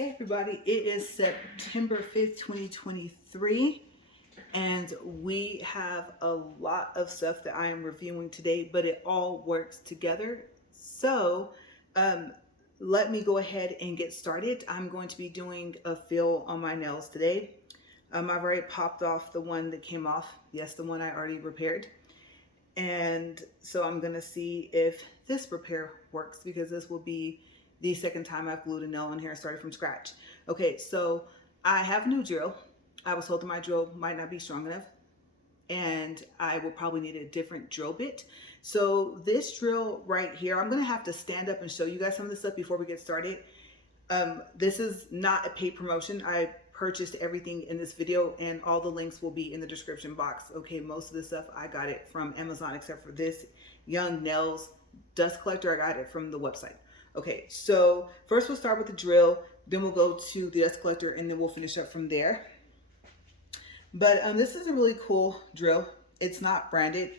Hey everybody, it is September 5th, 2023, and we have a lot of stuff that I am reviewing today, but it all works together. So, um, let me go ahead and get started. I'm going to be doing a fill on my nails today. I've already popped off the one that came off. Yes, the one I already repaired. And so I'm going to see if this repair works because this will be the second time I've glued a nail on here and started from scratch. Okay, so I have a new drill. I was told that my drill might not be strong enough and I will probably need a different drill bit. So this drill right here, I'm going to have to stand up and show you guys some of this stuff before we get started. This is not a paid promotion. I purchased everything in this video and all the links will be in the description box. Okay, most of the stuff I got it from Amazon except for this Young Nails dust collector. I got it from the website. Okay, so first we'll start with the drill, then we'll go to the dust collector, and then we'll finish up from there. But this is a really cool drill. It's not branded.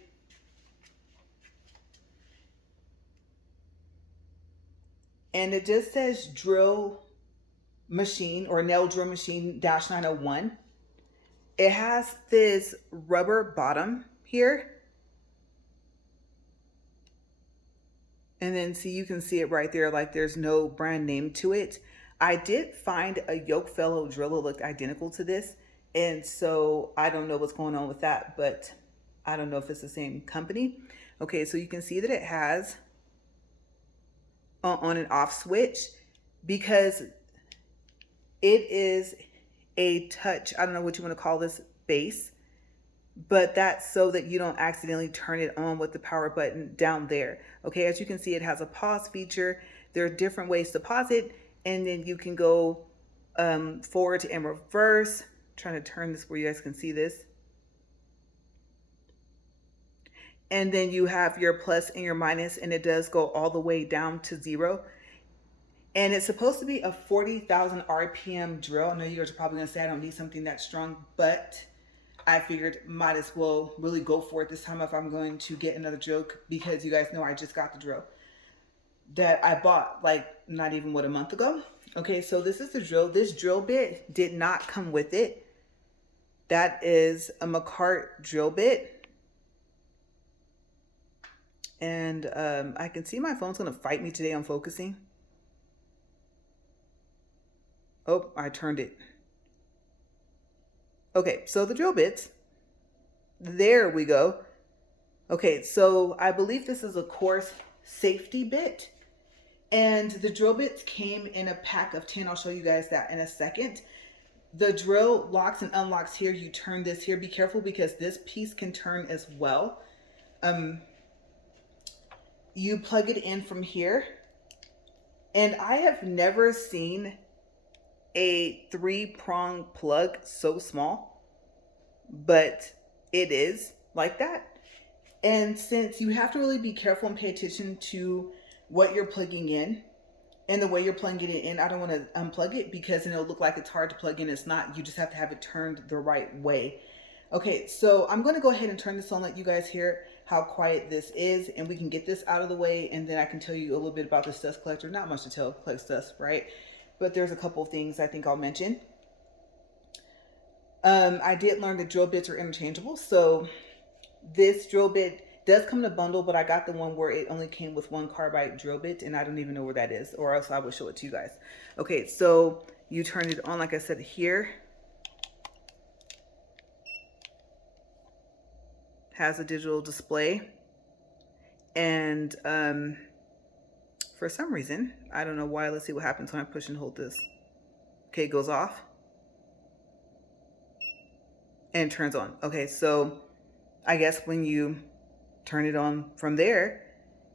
And it just says drill machine or nail drill machine -901. It has this rubber bottom here. And then see, you can see it right there, like there's no brand name to it. I did find a Yokefellow drill that looked identical to this. And so I don't know what's going on with that, but I don't know if it's the same company. Okay, so you can see that it has on and off switch because it is a touch, I don't know what you want to call this, base, but that's so that you don't accidentally turn it on with the power button down there. Okay, as you can see, it has a pause feature. There are different ways to pause it, and then you can go forward and reverse. I'm trying to turn this where you guys can see this. And then you have your plus and your minus, and it does go all the way down to 0. And it's supposed to be a 40,000 RPM drill. I know you guys are probably gonna say I don't need something that strong, but I figured might as well really go for it this time if I'm going to get another drill, because you guys know I just got the drill that I bought like not even a month ago. Okay, so this is the drill. This drill bit did not come with it. That is a Makartt drill bit. And I can see my phone's gonna fight me today on focusing. Oh, I turned it. Okay, so the drill bits, there we go. Okay, so I believe this is a coarse safety bit, and the drill bits came in a pack of 10. I'll show you guys that in a second. The drill locks and unlocks here. You turn this here. Be careful because this piece can turn as well. You plug it in from here, and I have never seen a 3-prong plug so small, but it is like that. And since you have to really be careful and pay attention to what you're plugging in and the way you're plugging it in, I don't want to unplug it because then it'll look like it's hard to plug in. It's not. You just have to have it turned the right way. Okay, so I'm going to go ahead and turn this on, let you guys hear how quiet this is, and we can get this out of the way, and then I can tell you a little bit about this dust collector. Not much to tell, collects dust, right? But there's a couple of things I think I'll mention. I did learn that drill bits are interchangeable. So this drill bit does come in a bundle, but I got the one where it only came with one carbide drill bit, and I don't even know where that is, or else I would show it to you guys. Okay, so you turn it on, like I said, here. Has a digital display, and for some reason, I don't know why. Let's see what happens when I push and hold this. Okay, it goes off and turns on. Okay, so I guess when you turn it on from there,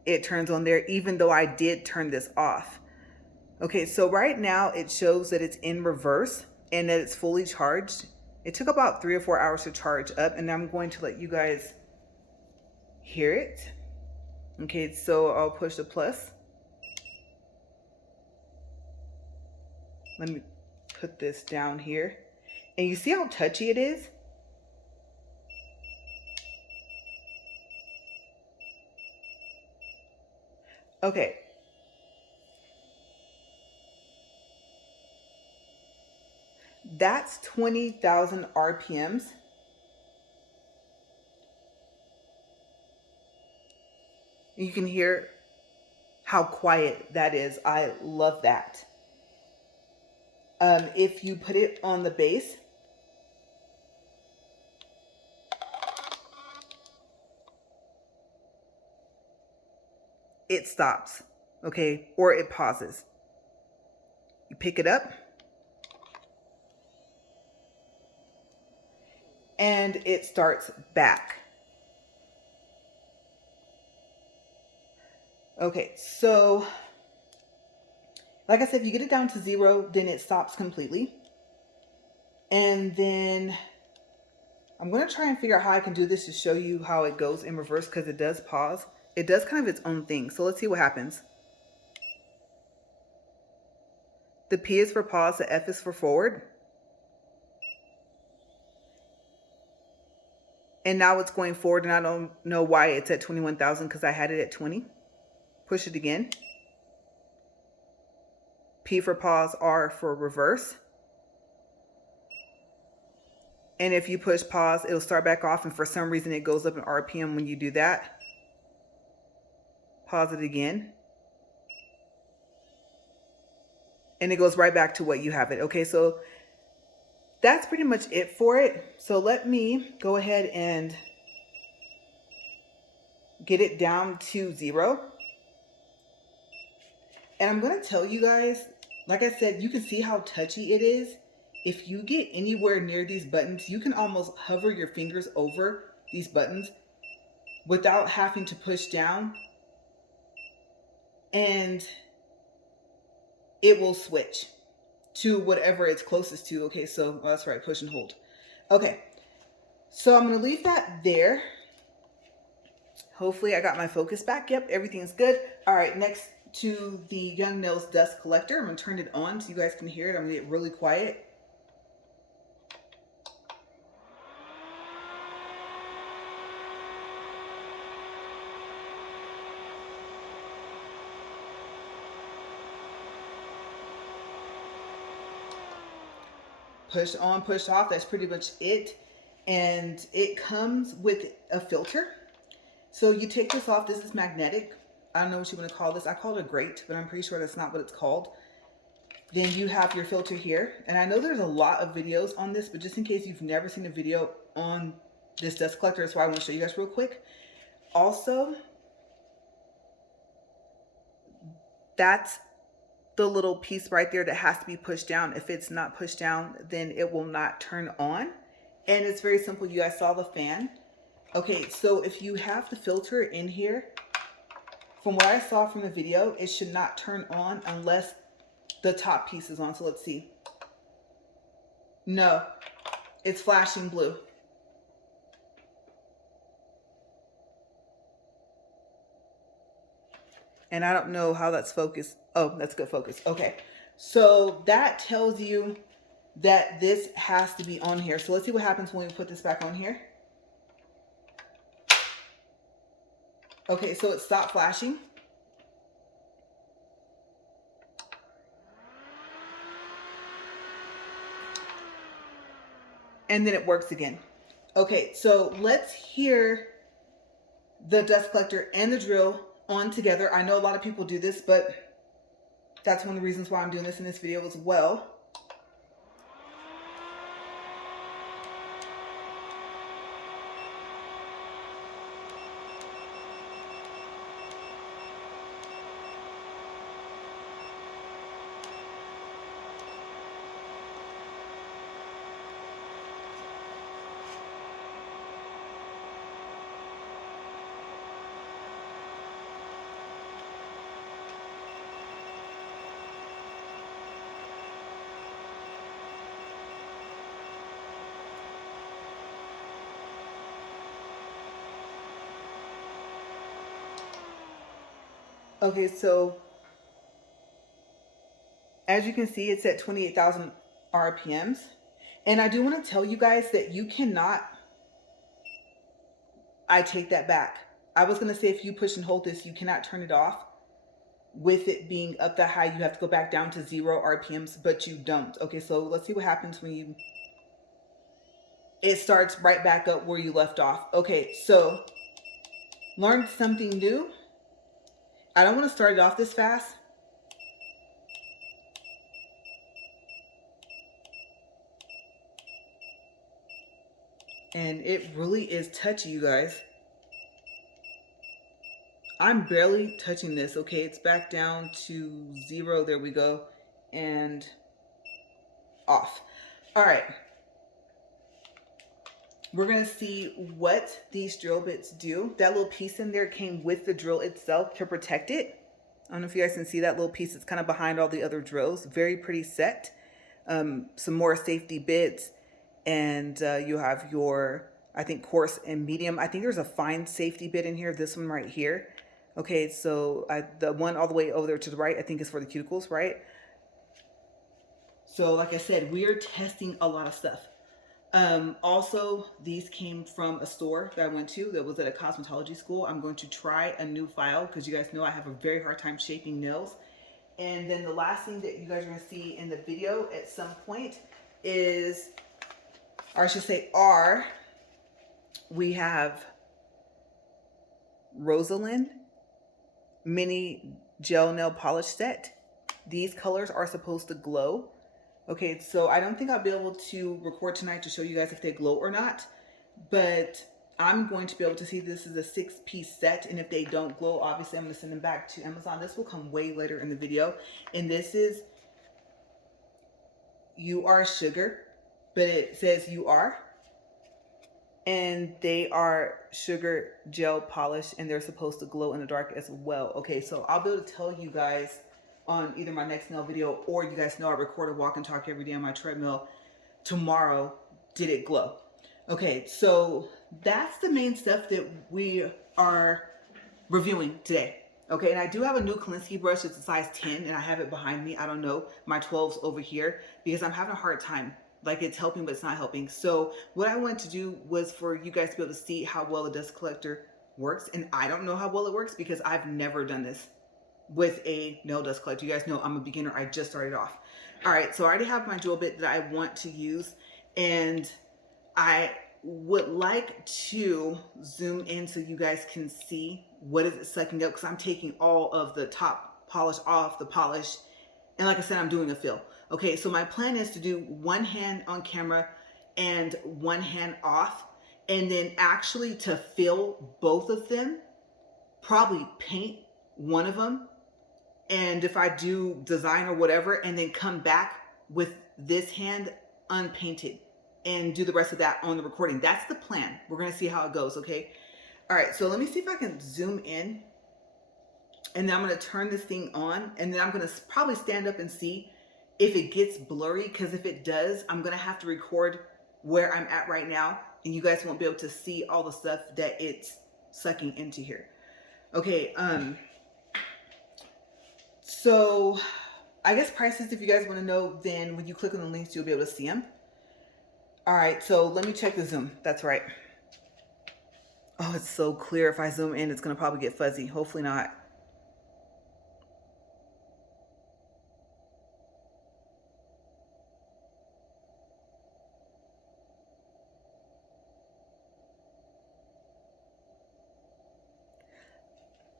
it turns on there, even though I did turn this off. Okay, so right now it shows that it's in reverse and that it's fully charged. It took about 3 or 4 hours to charge up, and I'm going to let you guys hear it. Okay, so I'll push the plus. Let me put this down here. And you see how touchy it is? Okay. That's 20,000 RPMs. You can hear how quiet that is. I love that. If you put it on the bass, it stops, okay, or it pauses. You pick it up, and it starts back. Okay, so like I said, if you get it down to 0, then it stops completely. And then I'm going to try and figure out how I can do this to show you how it goes in reverse, because it does pause. It does kind of its own thing. So let's see what happens. The P is for pause, the F is for forward. And now it's going forward, and I don't know why it's at 21,000 because I had it at 20. Push it again. P for pause, R for reverse. And if you push pause, it'll start back off, and for some reason it goes up in RPM when you do that. Pause it again. And it goes right back to what you have it. Okay, so that's pretty much it for it. So let me go ahead and get it down to 0. And I'm going to tell you guys, like I said, you can see how touchy it is. If you get anywhere near these buttons, you can almost hover your fingers over these buttons without having to push down, and it will switch to whatever it's closest to. Okay, so that's right, push and hold. Okay, so I'm going to leave that there. Hopefully I got my focus back. Yep, everything's good. All right, next to the Young Nails dust collector. I'm going to turn it on so you guys can hear it. I'm going to get really quiet. Push on, push off. That's pretty much it. And it comes with a filter. So you take this off. This is magnetic. I don't know what you want to call this. I call it a grate, but I'm pretty sure that's not what it's called. Then you have your filter here. And I know there's a lot of videos on this, but just in case you've never seen a video on this dust collector, that's why I want to show you guys real quick. Also, that's the little piece right there that has to be pushed down. If it's not pushed down, then it will not turn on. And it's very simple. You guys saw the fan. Okay, so if you have the filter in here, from what I saw from the video, it should not turn on unless the top piece is on. So let's see. No, it's flashing blue. And I don't know how that's focused. Oh, that's good focus. Okay. So that tells you that this has to be on here. So let's see what happens when we put this back on here. Okay, so it stopped flashing. And then it works again. Okay, so let's hear the dust collector and the drill on together. I know a lot of people do this, but that's one of the reasons why I'm doing this in this video as well. Okay, so as you can see, it's at 28,000 RPMs. And I do want to tell you guys that you cannot, I take that back. I was going to say if you push and hold this, you cannot turn it off. with it being up that high, you have to go back down to 0 RPMs, but you don't. Okay, so let's see what happens when it starts right back up where you left off. Okay, so learned something new. I don't want to start it off this fast. And it really is touchy, you guys. I'm barely touching this. Okay, it's back down to 0. There we go. And off. All right. We're going to see what these drill bits do. That little piece in there came with the drill itself to protect it. I don't know if you guys can see that little piece. It's kind of behind all the other drills. Very pretty set. Some more safety bits. And you have your, I think, coarse and medium. I think there's a fine safety bit in here. This one right here. Okay, so the one all the way over there to the right, I think is for the cuticles, right? So like I said, we're testing a lot of stuff. Also, these came from a store that I went to that was at a cosmetology school. I'm going to try a new file because you guys know I have a very hard time shaping nails. And then the last thing that you guys are going to see in the video at some point is, or I should say we have Rosalind mini gel nail polish set. These colors are supposed to glow. Okay, so I don't think I'll be able to record tonight to show you guys if they glow or not, but I'm going to be able to see this is a 6-piece set, and if they don't glow, obviously I'm going to send them back to Amazon. This will come way later in the video, and this is You Are Sugar, but it says You Are, and they are sugar gel polish, and they're supposed to glow in the dark as well. Okay, so I'll be able to tell you guys on either my next nail video, or you guys know I record a walk and talk every day on my treadmill tomorrow, did it glow? Okay, so that's the main stuff that we are reviewing today. Okay, and I do have a new Kolinsky brush. It's a size 10, and I have it behind me. I don't know, my 12's over here, because I'm having a hard time. Like, it's helping, but it's not helping. So what I wanted to do was for you guys to be able to see how well the dust collector works. And I don't know how well it works because I've never done this with a nail dust collector. You guys know I'm a beginner. I just started off. All right, so I already have my drill bit that I want to use, and I would like to zoom in so you guys can see what is it sucking up, because I'm taking all of the top polish off the polish, and like I said, I'm doing a fill. Okay, so my plan is to do one hand on camera and one hand off, and then actually to fill both of them, probably paint one of them, and if I do design or whatever, and then come back with this hand unpainted and do the rest of that on the recording. That's the plan. We're going to see how it goes, okay? All right, so let me see if I can zoom in, and then I'm going to turn this thing on, and then I'm going to probably stand up and see if it gets blurry, because if it does, I'm going to have to record where I'm at right now, and you guys won't be able to see all the stuff that it's sucking into here. Okay, so I guess prices, if you guys want to know, then when you click on the links, you'll be able to see them. All right, so let me check the zoom. That's right. Oh, it's so clear. If I zoom in, it's going to probably get fuzzy. Hopefully not.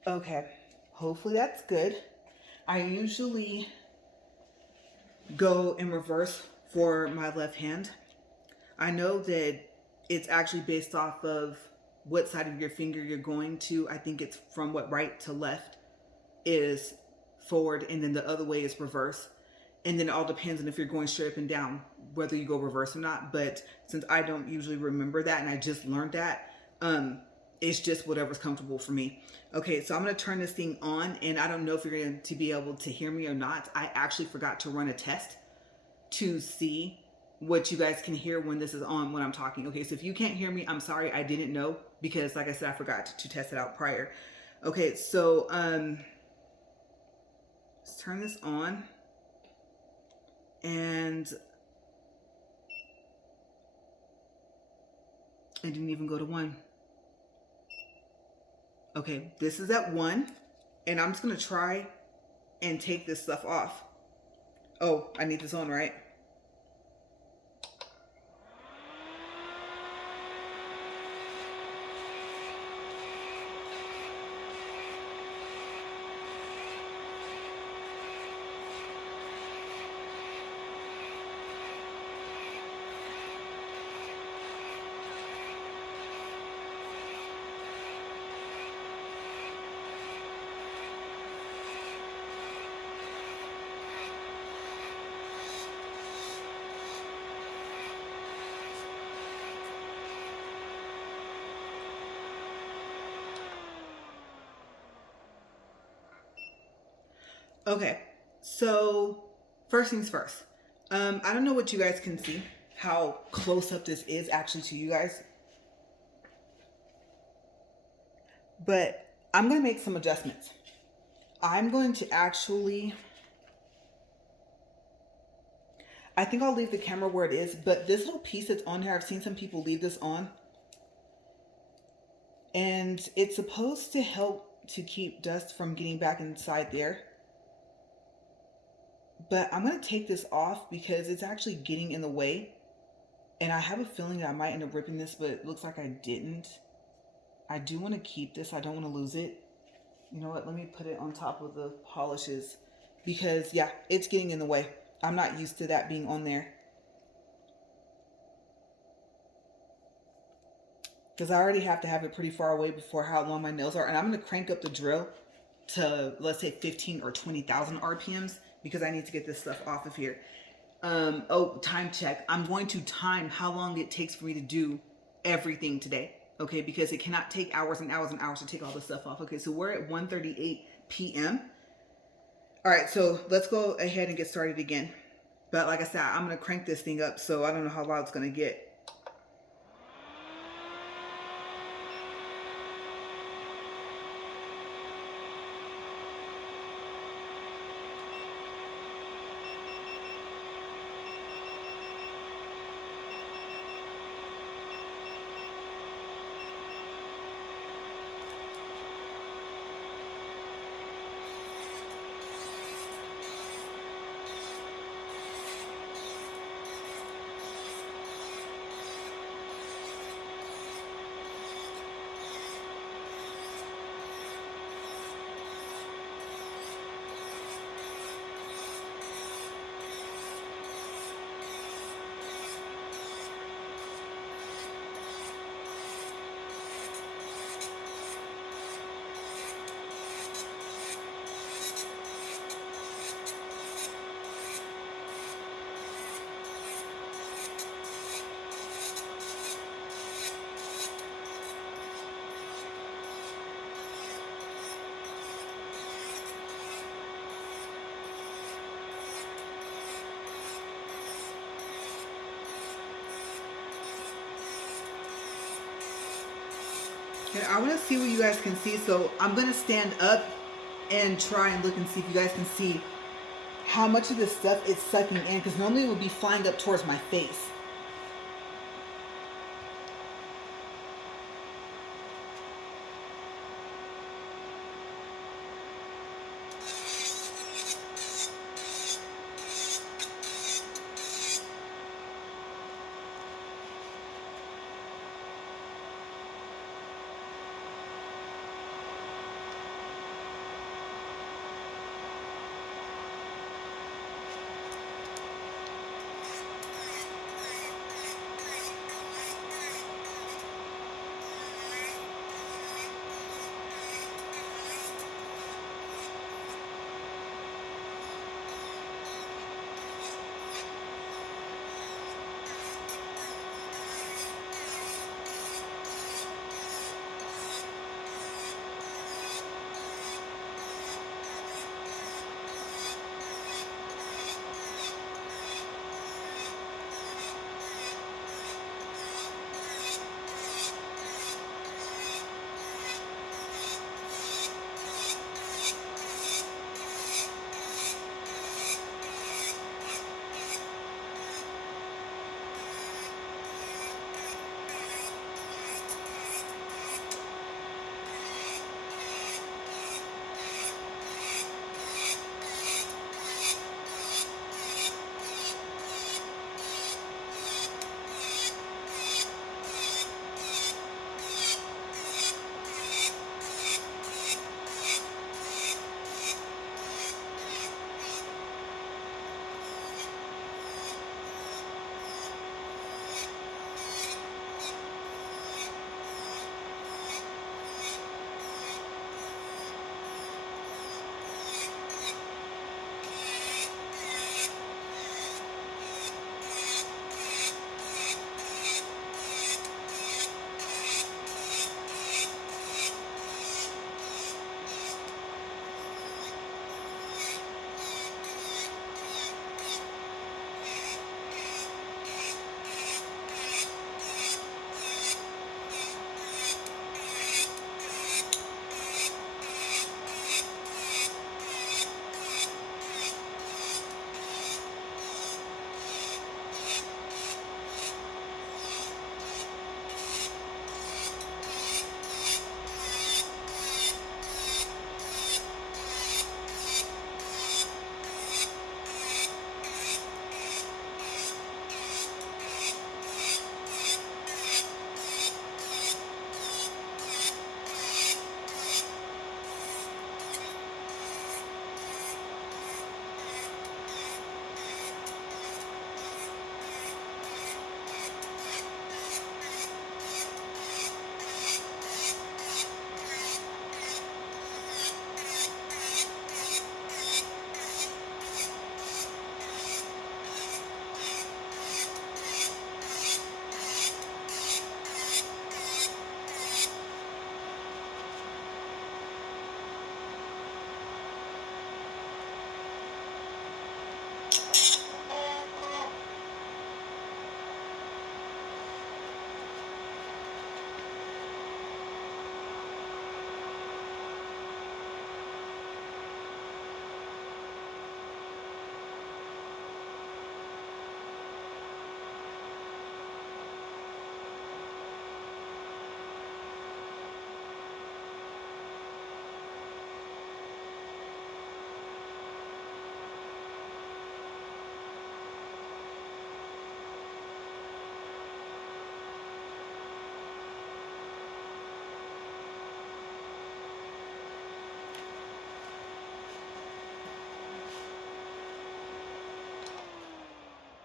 Okay, hopefully that's good. I usually go in reverse for my left hand. I know that it's actually based off of what side of your finger you're going to. I think it's from what right to left is forward, and then the other way is reverse. And then it all depends on if you're going straight up and down, whether you go reverse or not. But since I don't usually remember that, and I just learned that, it's just whatever's comfortable for me. Okay, so I'm going to turn this thing on, and I don't know if you're going to be able to hear me or not. I actually forgot to run a test to see what you guys can hear when this is on, when I'm talking. Okay, so if you can't hear me, I'm sorry, I didn't know, because like I said, I forgot to test it out prior. Okay, so let's turn this on, and it didn't even go to 1. Okay, this is at 1, and I'm just gonna try and take this stuff off. Oh, I need this on, right? Okay, so first things first. I don't know what you guys can see, how close up this is actually to you guys, but I'm going to make some adjustments. I'm going to actually, I think I'll leave the camera where it is, but this little piece that's on here, I've seen some people leave this on. And it's supposed to help to keep dust from getting back inside there. But I'm going to take this off because it's actually getting in the way. And I have a feeling that I might end up ripping this, but it looks like I didn't. I do want to keep this. I don't want to lose it. You know what? Let me put it on top of the polishes because, yeah, it's getting in the way. I'm not used to that being on there. Because I already have to have it pretty far away before how long my nails are. And I'm going to crank up the drill to, let's say, 15 or 20,000 RPMs because I need to get this stuff off of here. Oh, time check. I'm going to time how long it takes for me to do everything today. Okay, because it cannot take hours and hours and hours to take all this stuff off. Okay, so we're at 1:38 p.m. All right, so let's go ahead and get started again. But like I said, I'm going to crank this thing up, so I don't know how loud it's going to get. And I want to see what you guys can see, so I'm going to stand up and try and look and see if you guys can see how much of this stuff is sucking in, because normally it would be flying up towards my face.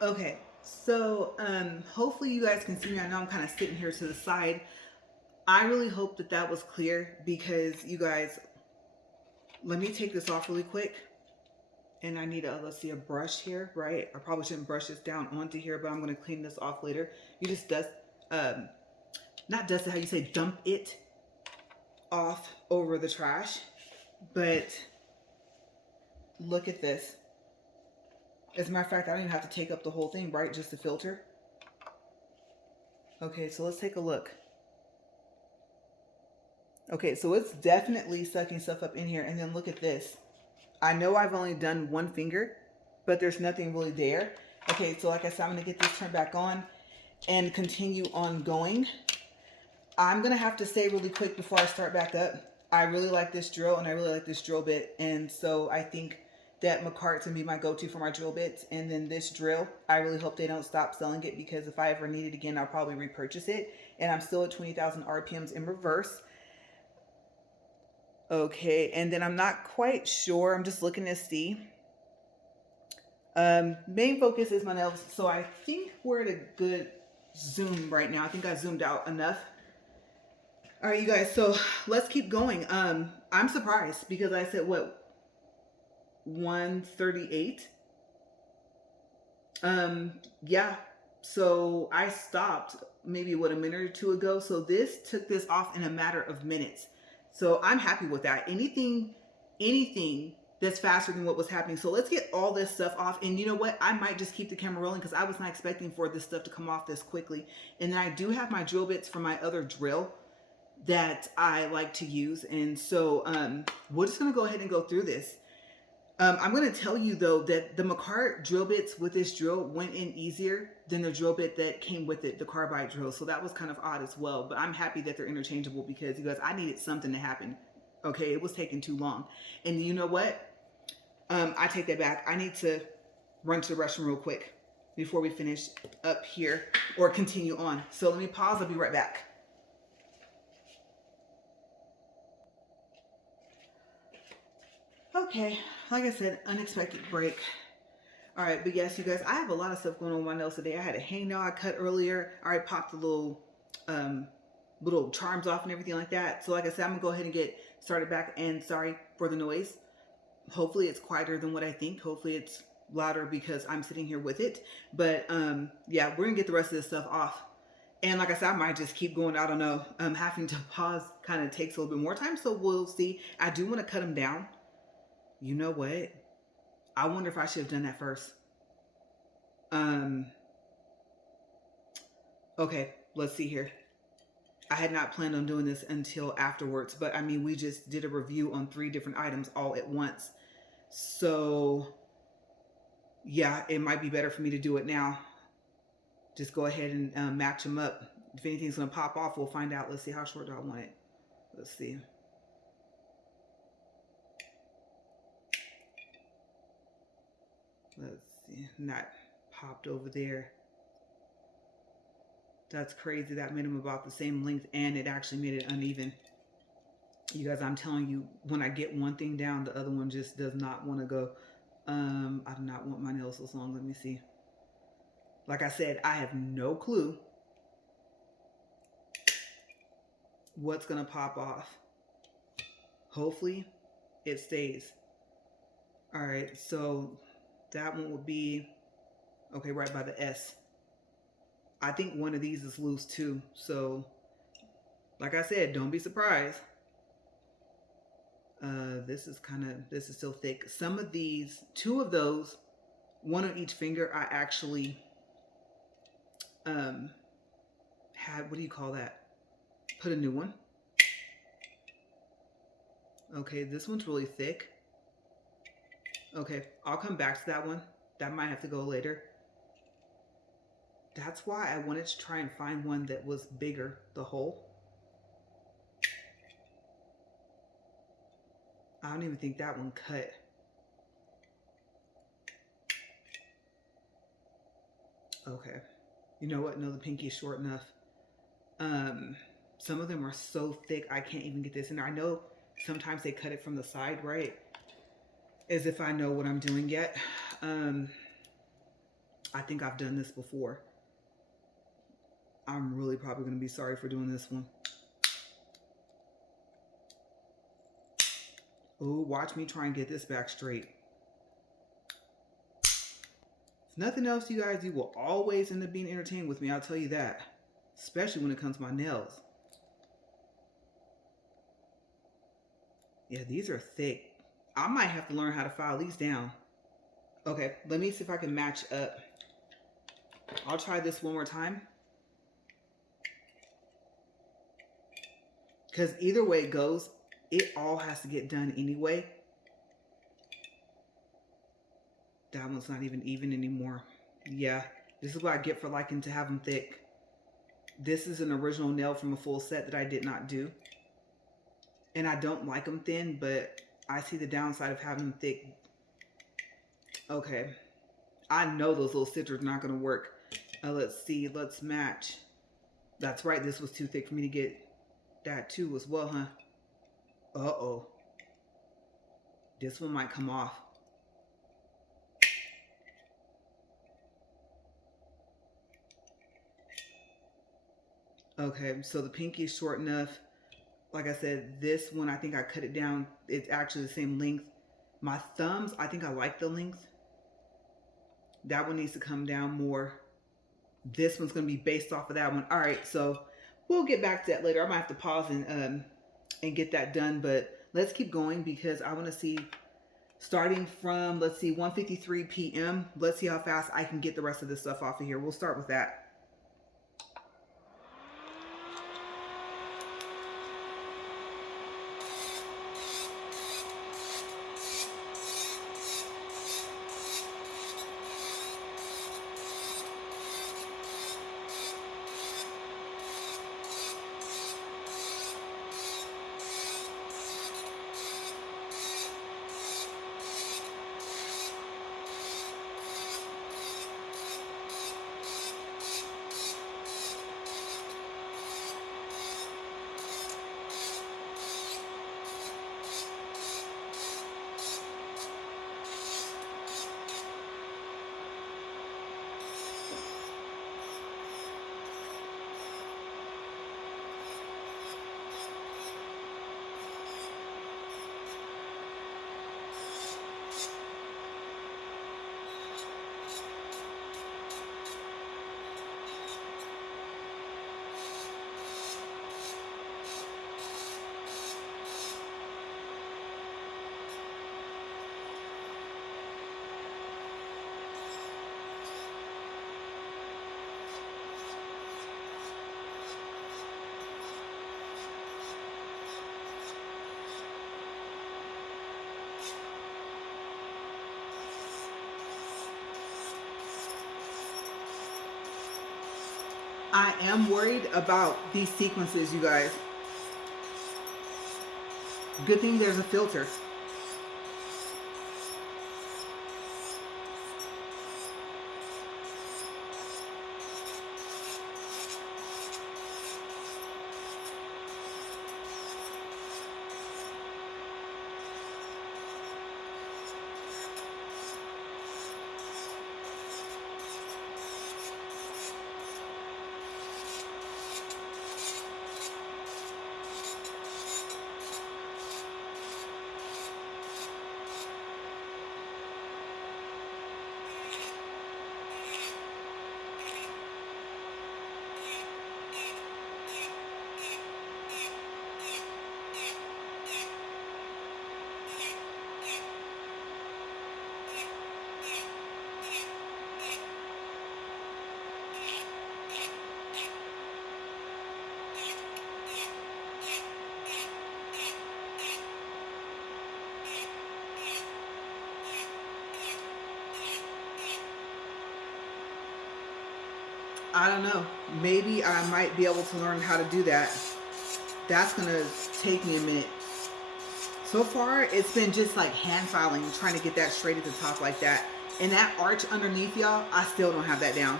Okay, so hopefully you guys can see me. I know I'm kind of sitting here to the side. I really hope that that was clear because you guys, let me take this off really quick. And I need a, let's see, a brush here, right? I probably shouldn't brush this down onto here, but I'm going to clean this off later. You just dust, not dust it, how you say, dump it off over the trash. But look at this. As a matter of fact, I don't even have to take up the whole thing, right? Just the filter. Okay, so let's take a look. Okay, so it's definitely sucking stuff up in here. And then look at this. I know I've only done one finger, but there's nothing really there. Okay, so like I said, I'm gonna get this turned back on and continue on going. I'm gonna have to say really quick before I start back up, I really like this drill and I really like this drill bit. And so I think that Makartt's gonna be my go-to for my drill bits. And then this drill, I really hope they don't stop selling it, because if I ever need it again, I'll probably repurchase it. And I'm still at 20,000 RPMs in reverse. Okay, and then I'm not quite sure. I'm just looking to see. Main focus is my nails. So I think we're at a good zoom right now. I think I zoomed out enough. All right, you guys, so let's keep going. I'm surprised because I said, what, 138? Yeah, so I stopped maybe, what, a minute or two ago. So this took this off in a matter of minutes. So I'm happy with that. Anything that's faster than what was happening. So let's get all this stuff off. And you know what? I might just keep the camera rolling because I was not expecting for this stuff to come off this quickly. And then I do have my drill bits from my other drill that I like to use. And so we're just going to go ahead and go through this. I'm going to tell you, though, that the Makartt drill bits with this drill went in easier than the drill bit that came with it, the Carbide drill. So that was kind of odd as well. But I'm happy that they're interchangeable because, you guys, I needed something to happen. Okay, it was taking too long. And you know what? I take that back. I need to run to the restroom real quick before we finish up here or continue on. So let me pause. I'll be right back. Okay, like I said, unexpected break. All right, but yes, you guys, I have a lot of stuff going on with my nails today. I had a hangnail I cut earlier. I already popped the little charms off and everything like that. So like I said, I'm gonna go ahead and get started back, and sorry for the noise. Hopefully it's quieter than what I think. Hopefully it's louder because I'm sitting here with it. But yeah, we're gonna get the rest of this stuff off. And like I said, I might just keep going. I don't know. Having to pause kind of takes a little bit more time, so we'll see. I do want to cut them down. You know what? I wonder if I should have done that first. Okay, let's see here. I had not planned on doing this until afterwards, but I mean, we just did a review on 3 different items all at once. So yeah, it might be better for me to do it now. Just go ahead and match them up. If anything's gonna pop off, we'll find out. Let's see, how short do I want it? Let's see. Let's see, not popped over there. That's crazy. That made them about the same length, and it actually made it uneven. You guys, I'm telling you, when I get one thing down, the other one just does not want to go. I do not want my nails this long. Let me see. Like I said, I have no clue what's going to pop off. Hopefully it stays. All right, so that one will be, okay, right by the S. I think one of these is loose too. So, like I said, don't be surprised. This is still thick. Some of these, 2 of those, 1 on each finger, I actually had, what do you call that? Put a new one. Okay, this one's really thick. Okay, I'll come back to that one. That might have to go later. That's why I wanted to try and find one that was bigger, the hole. I don't even think that one cut. Okay. You know what? No, the pinky is short enough. Some of them are so thick, I can't even get this in there. I know sometimes they cut it from the side, right? As if I know what I'm doing yet. I think I've done this before. I'm really probably going to be sorry for doing this one. Oh, watch me try and get this back straight. If nothing else, you guys, you will always end up being entertained with me. I'll tell you that. Especially when it comes to my nails. Yeah, these are thick. I might have to learn how to file these down. Okay, let me see if I can match up. I'll try this one more time. Because either way it goes, it all has to get done anyway. That one's not even anymore. Yeah, this is what I get for liking to have them thick. This is an original nail from a full set that I did not do. And I don't like them thin, but I see the downside of having them thick. Okay. I know those little stitches are not going to work. Let's see. Let's match. That's right. This was too thick for me to get that too as well, huh? Uh-oh. This one might come off. Okay, so the pinky is short enough. Like I said, this one, I think I cut it down. It's actually the same length. My thumbs, I think I like the length. That one needs to come down more. This one's going to be based off of that one. All right, so we'll get back to that later. I might have to pause and get that done, but let's keep going because I want to see, starting from, let's see, 1:53 p.m. Let's see how fast I can get the rest of this stuff off of here. We'll start with that. I am worried about these sequences, you guys. Good thing there's a filter. I don't know. Maybe I might be able to learn how to do that. That's going to take me a minute. So far, it's been just like hand filing, trying to get that straight at the top like that. And that arch underneath, y'all, I still don't have that down.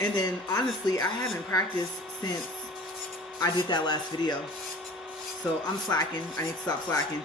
And then, honestly, I haven't practiced since I did that last video. So I'm slacking. I need to stop slacking.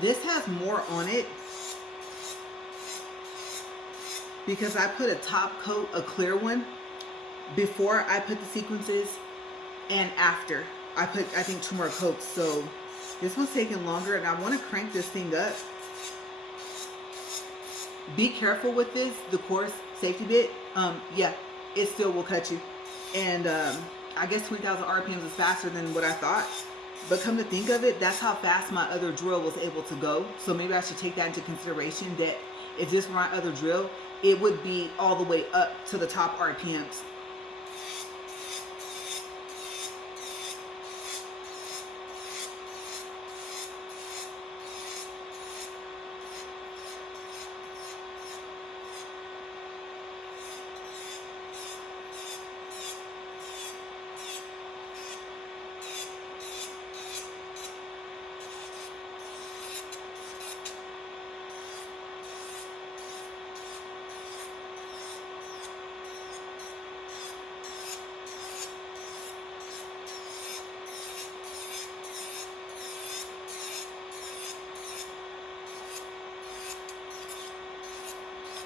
This has more on it because I put a top coat, a clear one, before I put the sequences, and after I put, I think, 2 more coats. So this one's taking longer, and I want to crank this thing up. Be careful with this, the coarse safety bit. Yeah, it still will cut you. And I guess 20,000 RPMs is faster than what I thought. But come to think of it, that's how fast my other drill was able to go. So maybe I should take that into consideration, that if this were my other drill, it would be all the way up to the top RPMs.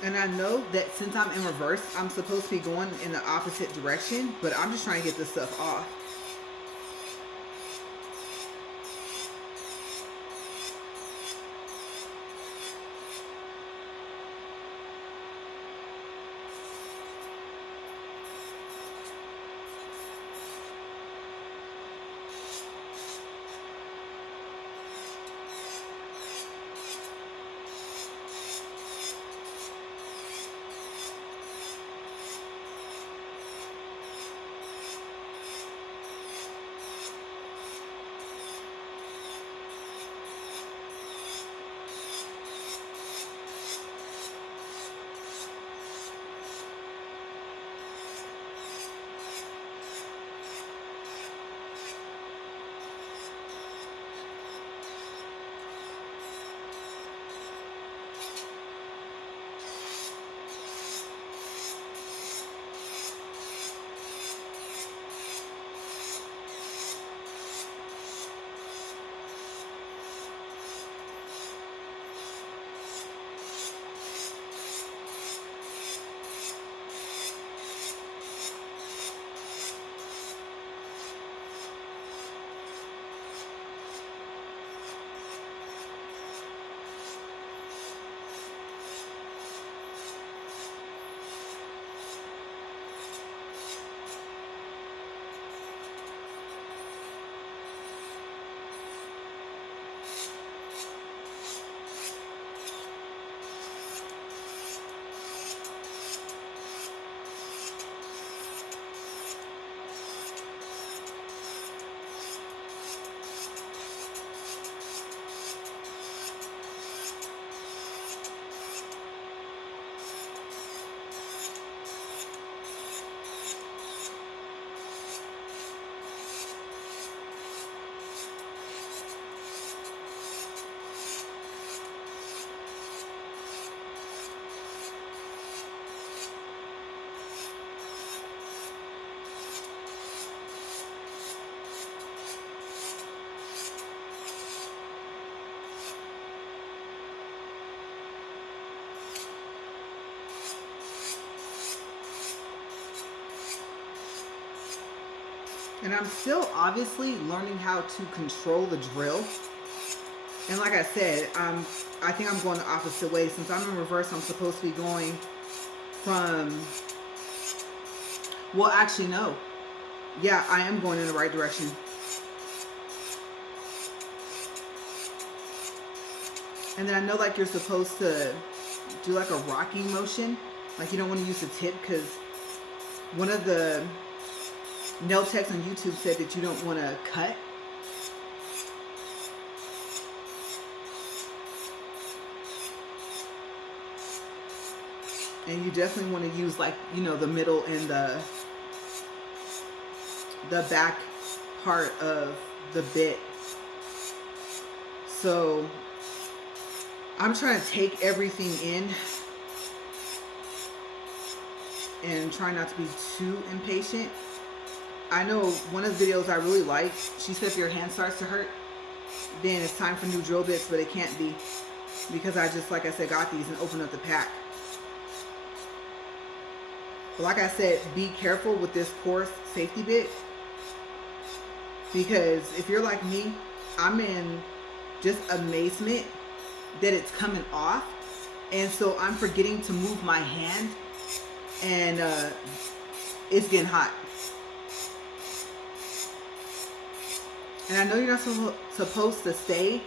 And I know that since I'm in reverse, I'm supposed to be going in the opposite direction, but I'm just trying to get this stuff off. And I'm still obviously learning how to control the drill. And like I said, I think I'm going the opposite way. Since I'm in reverse, I'm supposed to be going from, well, actually, no. Yeah, I am going in the right direction. And then I know, like, you're supposed to do like a rocking motion. Like, you don't want to use the tip, because one of the nail techs on YouTube said that you don't want to cut. And you definitely want to use, like, you know, the middle and the back part of the bit. So I'm trying to take everything in and try not to be too impatient. I know one of the videos I really like, she said if your hand starts to hurt, then it's time for new drill bits, but it can't be because I just, like I said, got these and opened up the pack. But like I said, be careful with this coarse safety bit, because if you're like me, I'm in just amazement that it's coming off, and so I'm forgetting to move my hand, and it's getting hot. And I know you're not supposed to stay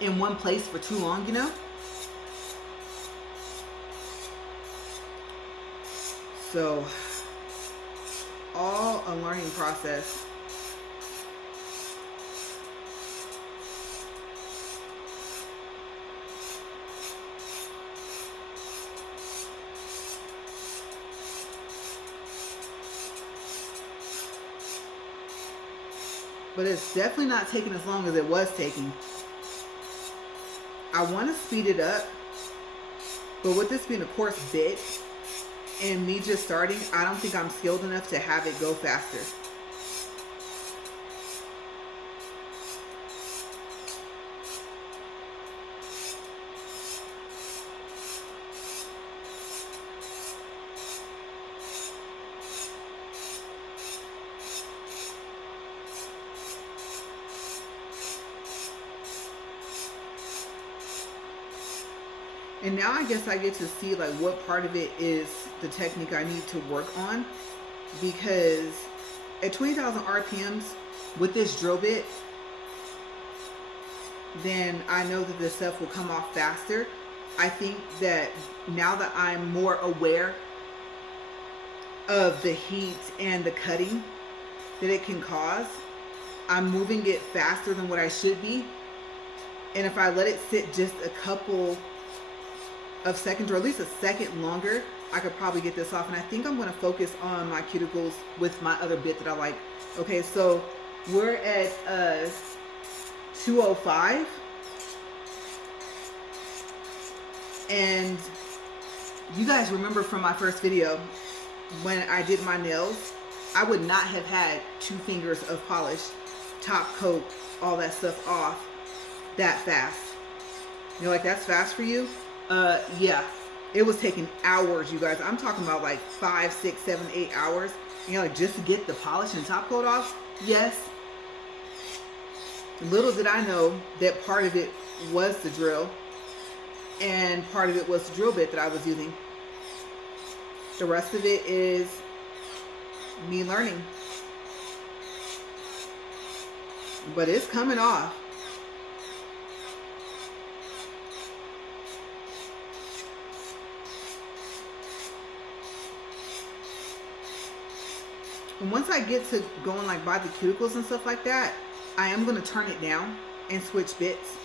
in one place for too long, you know? So, all a learning process. But it's definitely not taking as long as it was taking. I want to speed it up, but with this being a coarse bit and me just starting, I don't think I'm skilled enough to have it go faster. And now I guess I get to see like what part of it is the technique I need to work on, because at 20,000 RPMs with this drill bit, then I know that this stuff will come off faster. I think that now that I'm more aware of the heat and the cutting that it can cause, I'm moving it faster than what I should be. And if I let it sit just a couple of seconds, or at least a second longer, I could probably get this off. And I think I'm going to focus on my cuticles with my other bit that I like. Okay, so we're at 205, and you guys remember from my first video when I did my nails, I would not have had 2 fingers of polish, top coat, all that stuff off that fast. You're like, that's fast for you? Yeah, it was taking hours, you guys. I'm talking about like 5, 6, 7, 8 hours. You know, like just to get the polish and top coat off. Yes. Little did I know that part of it was the drill and part of it was the drill bit that I was using. The rest of it is me learning. But it's coming off. And once I get to going like by the cuticles and stuff like that, I am going to turn it down and switch bits.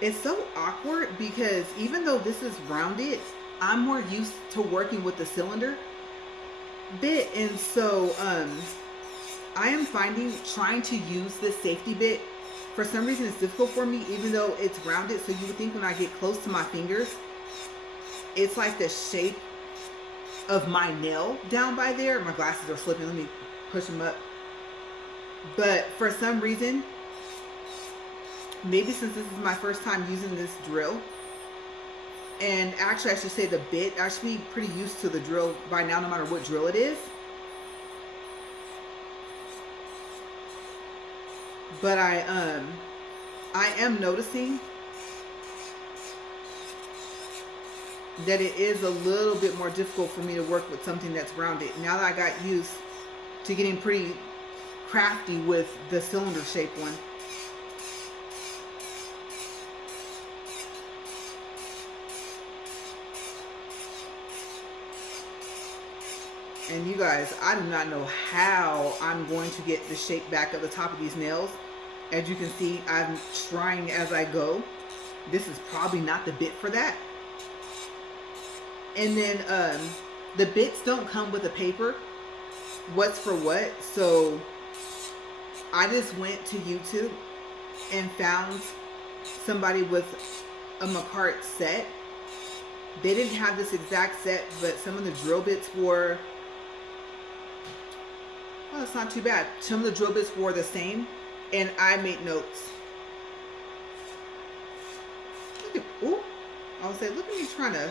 It's so awkward because even though this is rounded, I'm more used to working with the cylinder bit. And so I am finding trying to use this safety bit, for some reason it's difficult for me, even though it's rounded. So you would think when I get close to my fingers, it's like the shape of my nail down by there. My glasses are slipping. Let me push them up. But for some reason, maybe since this is my first time using this drill, and actually I should say the bit, I should be pretty used to the drill by now, no matter what drill it is. But I am noticing that it is a little bit more difficult for me to work with something that's rounded. Now that I got used to getting pretty crafty with the cylinder shaped one. And you guys, I do not know how I'm going to get the shape back at the top of these nails. As you can see, I'm trying as I go. This is probably not the bit for that. And then the bits don't come with a paper, what's for what. So I just went to YouTube and found somebody with a Makartt set. They didn't have this exact set, but some of the drill bits were Oh, it's not too bad. Some of the drill bits were the same, and I made notes. Look at, ooh, I would say, look at me trying to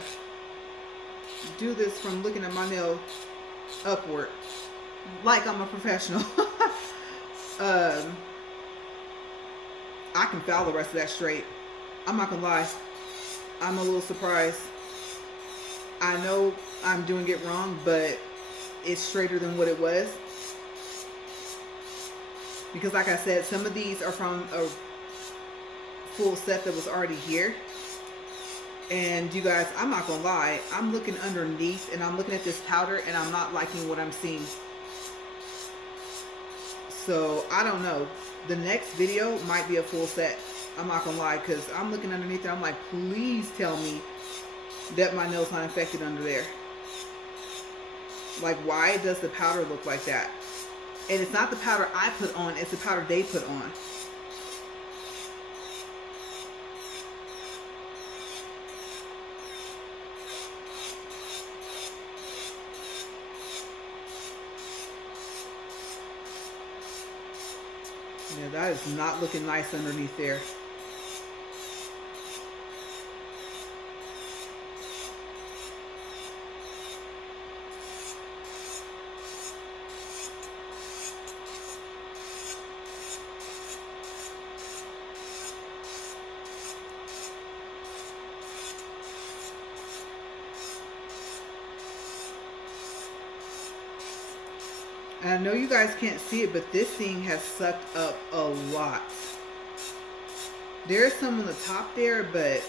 do this from looking at my nail upward, like I'm a professional. I can file the rest of that straight. I'm not gonna lie, I'm a little surprised. I know I'm doing it wrong, but it's straighter than what it was. Because like I said, some of these are from a full set that was already here. And you guys, I'm not gonna lie, I'm looking underneath and I'm looking at this powder and I'm not liking what I'm seeing. So I don't know. The next video might be a full set. I'm not gonna lie, because I'm looking underneath and I'm like, please tell me that my nail's not infected under there. Like, why does the powder look like that? And it's not the powder I put on, it's the powder they put on. Yeah, that is not looking nice underneath there. And I know you guys can't see it, but this thing has sucked up a lot. There's some on the top there, but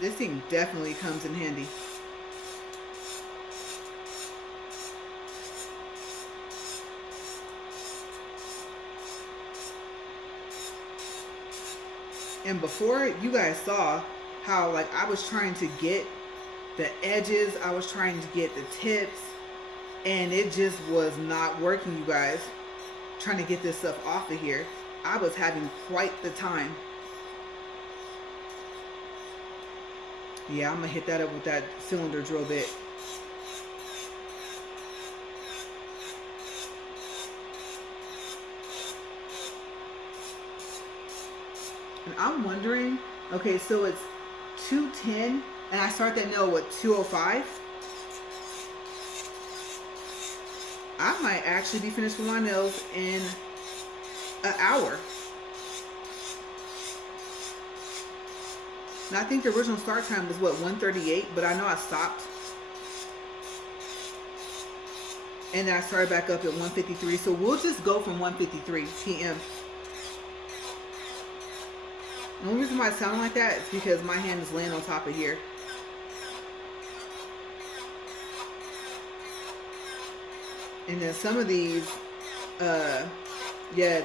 this thing definitely comes in handy. And before, you guys saw how like I was trying to get the edges, I was trying to get the tips, and it just was not working, you guys. Trying to get this stuff off of here, I was having quite the time. Yeah, I'm gonna hit that up with that cylinder drill bit. And I'm wondering, okay, so it's 210 and I start that nail with 205. I might actually be finished with my nails in an hour. And I think the original start time was what, 1:38, but I know I stopped. And then I started back up at 1:53. So we'll just go from 1:53 p.m. The only reason why it sounds like that is because my hand is laying on top of here. And then some of these, yeah,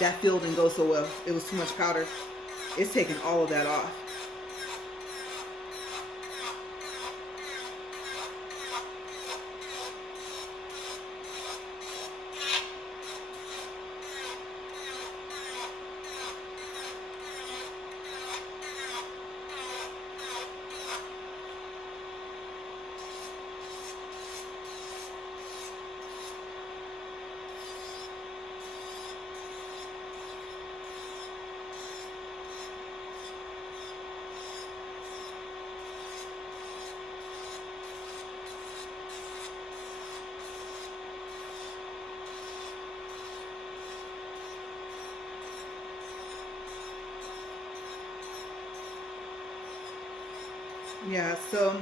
that feel didn't go so well. It was too much powder. It's taking all of that off. Yeah, so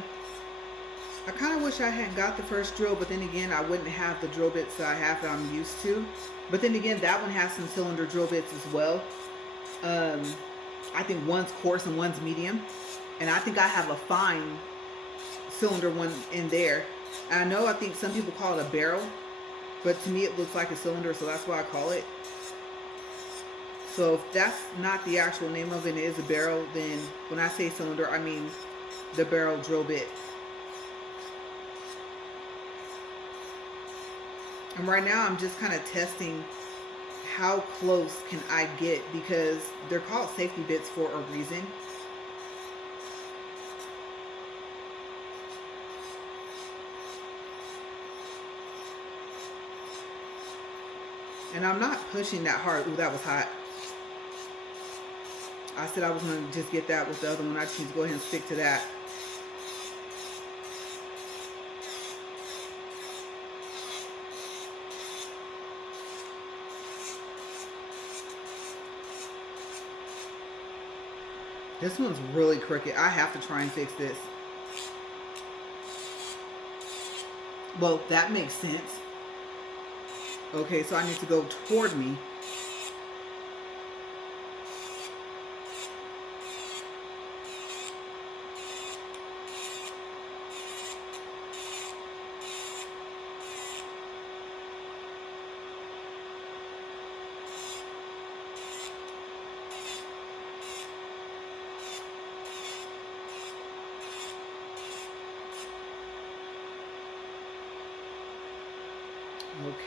I kind of wish I hadn't got the first drill, but then again, I wouldn't have the drill bits that I have that I'm used to. But then again, that one has some cylinder drill bits as well. I think one's coarse and one's medium. And I think I have a fine cylinder one in there. And I know, I think some people call it a barrel, but to me it looks like a cylinder, so that's why I call it. So if that's not the actual name of it, it is a barrel, then when I say cylinder, I mean the barrel drill bit. And right now I'm just kind of testing how close can I get, because they're called safety bits for a reason. And I'm not pushing that hard. Ooh, that was hot. I said I was going to just get that with the other one. I just need to go ahead and stick to that. This one's really crooked. I have to try and fix this. Well, that makes sense. Okay, so I need to go toward me.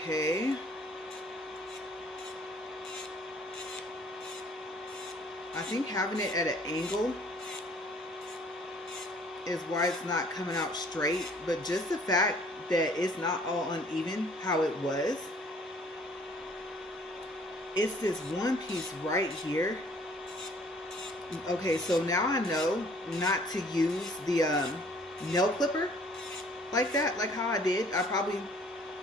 Okay. I think having it at an angle is why it's not coming out straight, but just the fact that it's not all uneven how it was. It's this one piece right here. Okay, so now I know not to use the nail clipper like that, like how I did.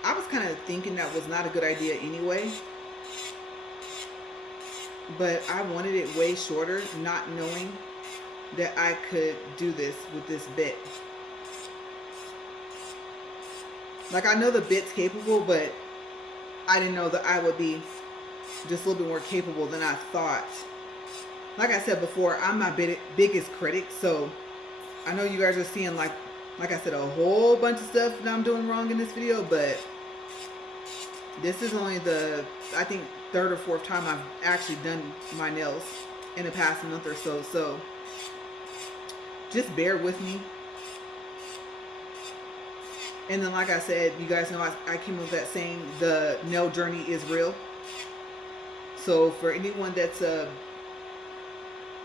I was kind of thinking that was not a good idea anyway. But I wanted it way shorter, not knowing that I could do this with this bit. Like, I know the bit's capable, but I didn't know that I would be just a little bit more capable than I thought. Like I said before, I'm my biggest critic, so I know you guys are seeing, like I said, a whole bunch of stuff that I'm doing wrong in this video, but this is only the, I think, third or fourth time I've actually done my nails in the past month or so. So just bear with me. And then, like I said, you guys know I came up with that saying, the nail journey is real. So for anyone that's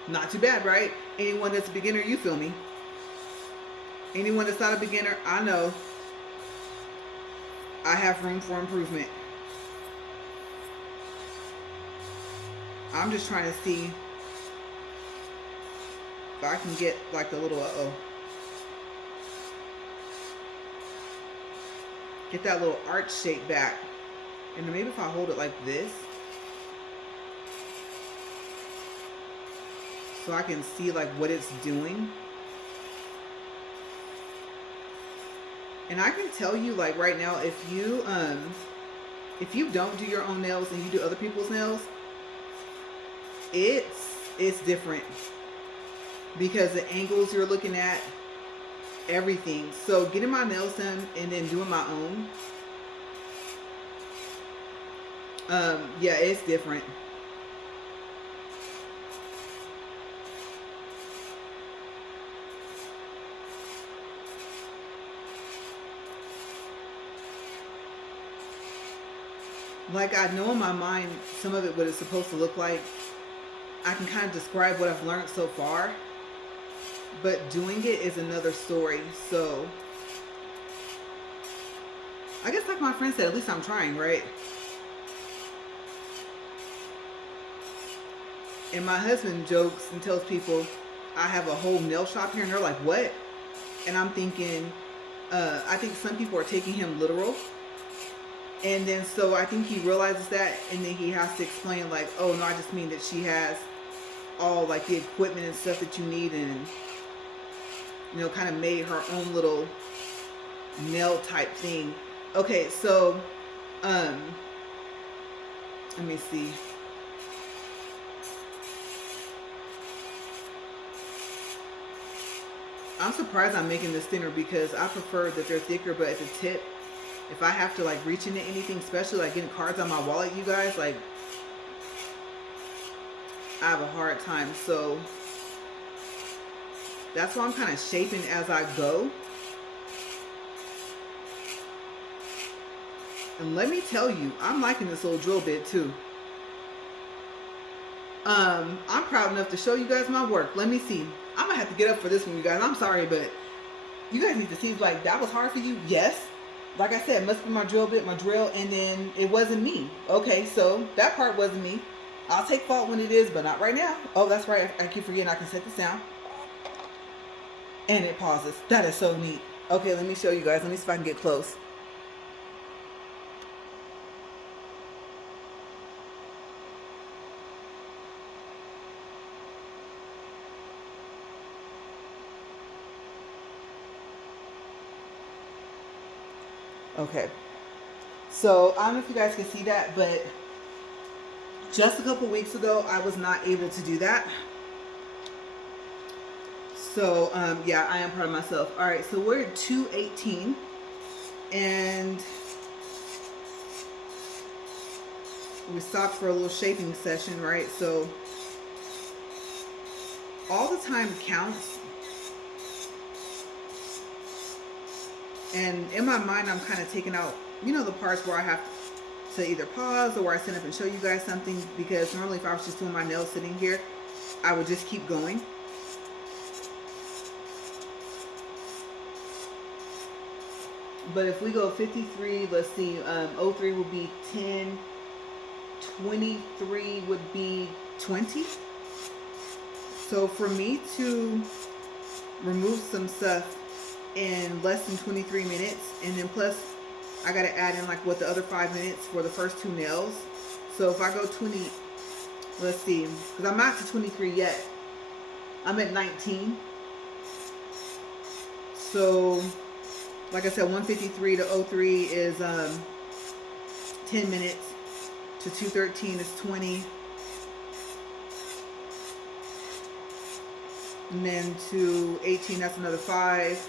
not too bad, right? Anyone that's a beginner, you feel me? Anyone that's not a beginner, I know I have room for improvement. I'm just trying to see if I can get like the little, get that little arch shape back. And then maybe if I hold it like this, so I can see like what it's doing. And I can tell you, like, right now, if you don't do your own nails and you do other people's nails, it's different, because the angles you're looking at, everything. So getting my nails done and then doing my own, yeah, it's different. Like, I know in my mind some of it what it's supposed to look like. I can kind of describe what I've learned so far, but doing it is another story. So I guess, like my friend said, at least I'm trying, right? And my husband jokes and tells people I have a whole nail shop here, and they're like, what? And I'm thinking, I think some people are taking him literal. And then so I think he realizes that, and then he has to explain, like, oh no, I just mean that she has all like the equipment and stuff that you need, and, you know, kind of made her own little nail type thing. Okay, so let me see. I'm surprised I'm making this thinner, because I prefer that they're thicker, but at the tip, if I have to like reach into anything, especially like getting cards on my wallet, you guys, like, I have a hard time. So that's why I'm kind of shaping as I go. And let me tell you, I'm liking this little drill bit too. I'm proud enough to show you guys my work. Let me see. I'm gonna have to get up for this one, you guys. I'm sorry, but you guys need to see, like, that was hard for you. Yes. like I said, must be my drill bit, my drill, and then it wasn't me. Okay, so that part wasn't me. I'll take fault when it is, but not right now. Oh, that's right. I keep forgetting I can set this down. And it pauses. That is so neat. Okay, let me show you guys. Let me see if I can get close. Okay. So, I don't know if you guys can see that, but just a couple weeks ago, I was not able to do that. So, yeah, I am proud of myself. All right, so we're at 2:18, and we stopped for a little shaping session, right? So, all the time counts. And in my mind, I'm kind of taking out, you know, the parts where I have to either pause or where I stand up and show you guys something, because normally if I was just doing my nails sitting here, I would just keep going. But if we go 53, let's see, 03 would be 10, 23 would be 20. So for me to remove some stuff in less than 23 minutes, and then plus I got to add in like what the other 5 minutes for the first two nails. So if I go 20, let's see, because I'm not to 23 yet. I'm at 19. So like I said, 153 to 03 is 10 minutes. To 213 is 20. And then to 18, that's another 5.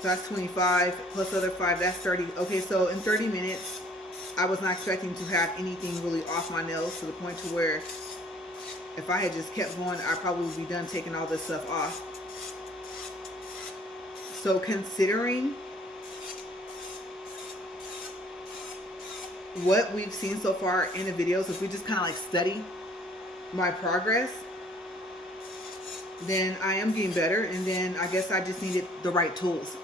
So that's 25 plus other 5, that's 30. Okay, so in 30 minutes, I was not expecting to have anything really off my nails, to the point to where if I had just kept going, I probably would be done taking all this stuff off. So considering what we've seen so far in the videos, if we just kind of like study my progress, then I am getting better. And then I guess I just needed the right tools.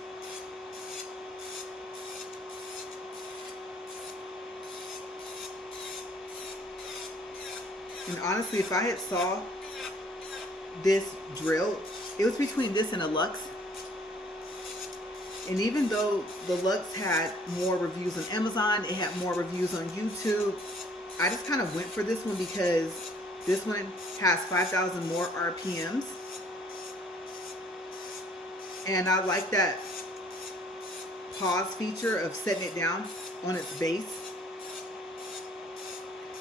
And honestly, if I had saw this drill, it was between this and a Lux. And even though the Lux had more reviews on Amazon, it had more reviews on YouTube, I just kind of went for this one because this one has 5,000 more RPMs. And I like that pause feature of setting it down on its base.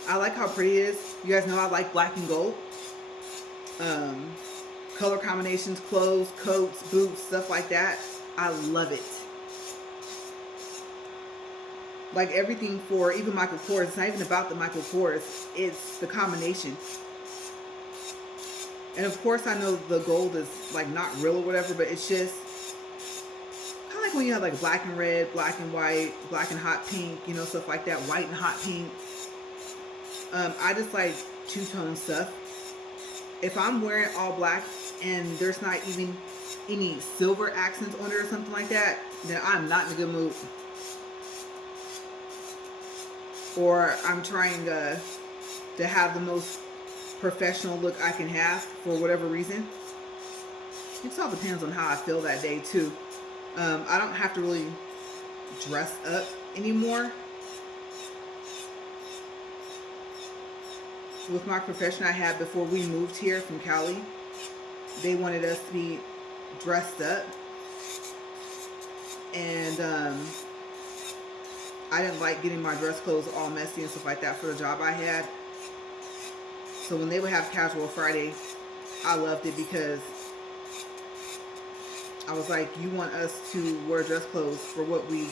I like how pretty it is. You guys know I like black and gold. Color combinations, clothes, coats, boots, stuff like that. I love it. Like everything for even Michael Kors, it's not even about the Michael Kors, it's the combination. And of course I know the gold is like not real or whatever, but it's just kind of like when you have like black and red, black and white, black and hot pink, you know, stuff like that, white and hot pink. I just like two-tone stuff. If I'm wearing all black and there's not even any silver accents on it or something like that, then I'm not in a good mood. Or I'm trying to have the most professional look I can have for whatever reason. It all depends on how I feel that day too. I don't have to really dress up anymore. With my profession I had before we moved here from Cali, they wanted us to be dressed up, and I didn't like getting my dress clothes all messy and stuff like that for the job I had. So when they would have Casual Friday, I loved it because I was like, you want us to wear dress clothes for what we,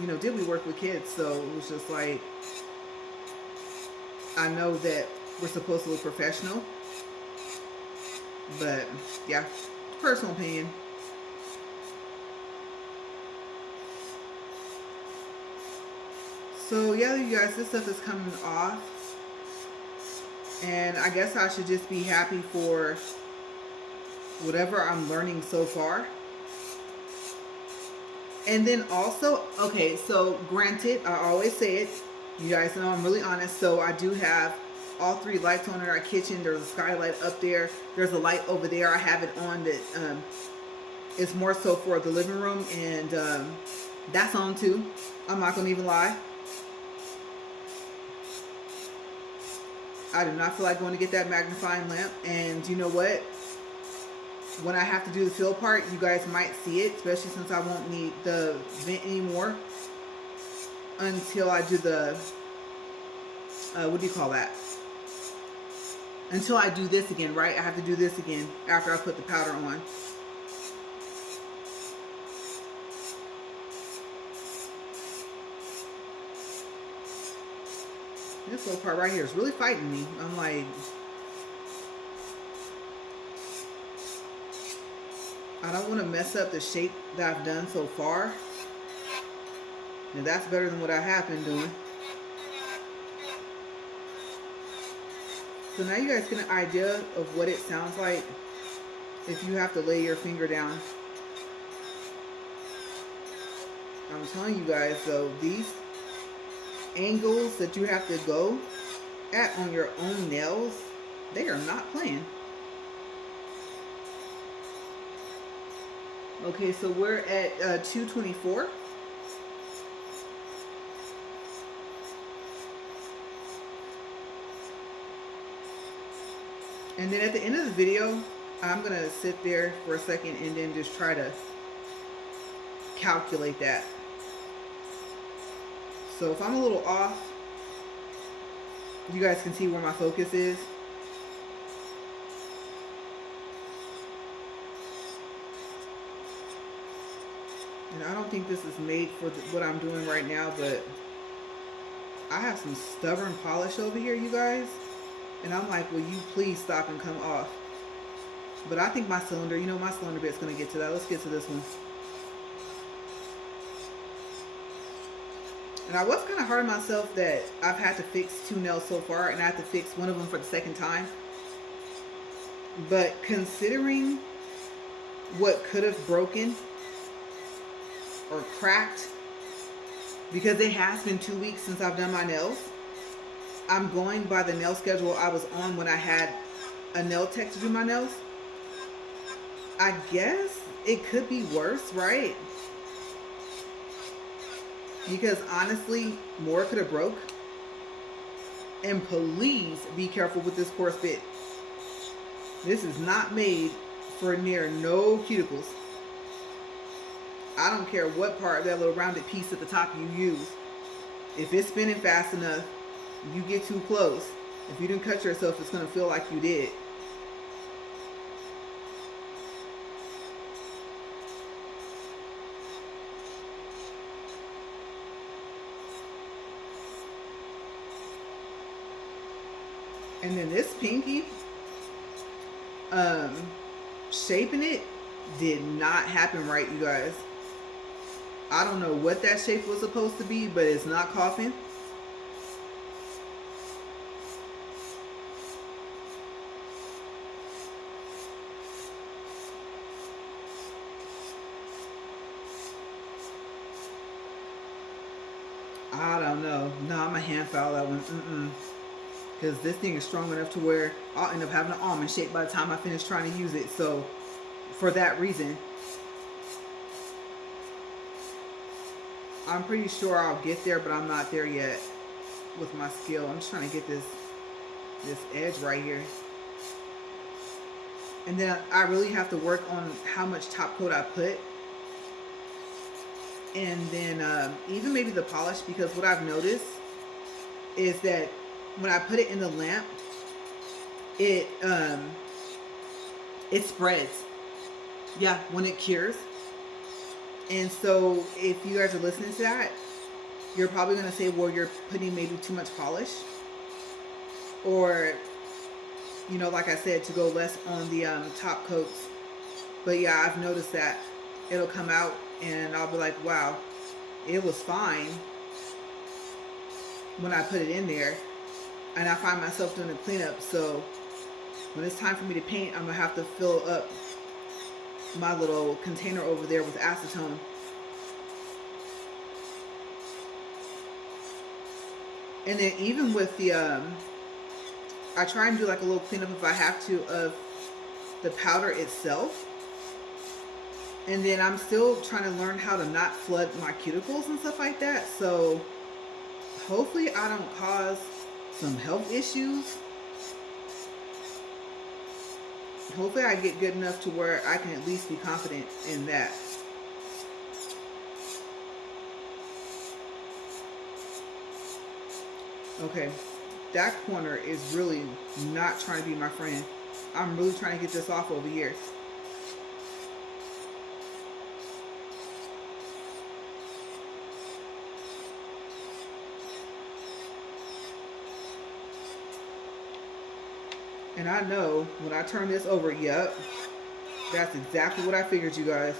you know, did. We work with kids, so it was just like, I know that we're supposed to look professional, but yeah, personal opinion. So yeah, you guys, this stuff is coming off, and I guess I should just be happy for whatever I'm learning so far. And then also, okay, so granted, I always say it, you guys know I'm really honest, so I do have all 3 lights on in our kitchen. There's a skylight up there, there's a light over there. I have it on that is more so for the living room, and that's on too. I'm not gonna even lie, I do not feel like going to get that magnifying lamp. And you know what, when I have to do the fill part, you guys might see it, especially since I won't need the vent anymore until I do the, what do you call that? Until I do this again, right? I have to do this again after I put the powder on. This little part right here is really fighting me. I'm like, I don't want to mess up the shape that I've done so far. And that's better than what I have been doing. So now you guys get an idea of what it sounds like if you have to lay your finger down. I'm telling you guys though, these angles that you have to go at on your own nails, they are not playing. Okay, so we're at 224. And then at the end of the video, I'm going to sit there for a second and then just try to calculate that. So if I'm a little off, you guys can see where my focus is. And I don't think this is made for what I'm doing right now, but I have some stubborn polish over here, you guys. And I'm like, will you please stop and come off? But I think my cylinder, you know, my cylinder bit's going to get to that. Let's get to this one. And I was kind of hard on myself that I've had to fix 2 nails so far, and I have to fix one of them for the second time. But considering what could have broken or cracked, because it has been 2 weeks since I've done my nails, I'm going by the nail schedule I was on when I had a nail tech to do my nails. I guess it could be worse, right? Because honestly, more could have broke. And please be careful with this coarse bit. This is not made for near no cuticles. I don't care what part of that little rounded piece at the top you use. If it's spinning fast enough, you get too close. If you didn't cut yourself, it's going to feel like you did. And then this pinky, shaping it did not happen right, you guys. I don't know what that shape was supposed to be, but it's not coughing. I don't know. No, I'm a hand file that one. Because this thing is strong enough to where I'll end up having an almond shape by the time I finish trying to use it. So, for that reason, I'm pretty sure I'll get there, but I'm not there yet with my skill. I'm just trying to get this edge right here. And then I really have to work on how much top coat I put. And then even maybe the polish, because what I've noticed is that when I put it in the lamp, it spreads. Yeah, when it cures. And so if you guys are listening to that, you're probably going to say, well, you're putting maybe too much polish. Or, you know, like I said, to go less on the top coats. But yeah, I've noticed that it'll come out and I'll be like, wow, it was fine when I put it in there. And I find myself doing a cleanup. So when it's time for me to paint, I'm going to have to fill up my little container over there with acetone. And then even with the, I try and do like a little cleanup if I have to of the powder itself. And then I'm still trying to learn how to not flood my cuticles and stuff like that. So hopefully I don't cause some health issues. Hopefully I get good enough to where I can at least be confident in that. Okay, that corner is really not trying to be my friend. I'm really trying to get this off over here. And I know when I turn this over, yep, that's exactly what I figured, you guys.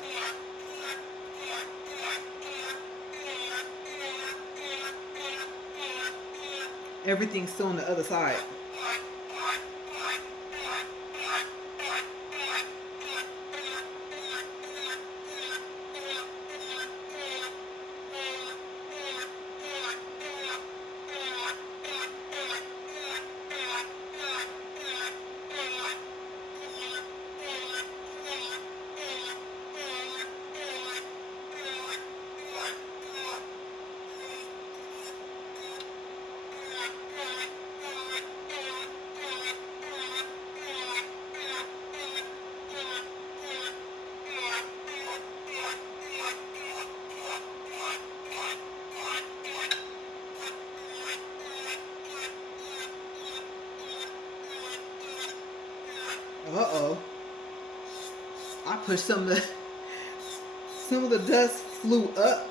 Everything's still on the other side. Uh-oh. I pushed some of the dust flew up.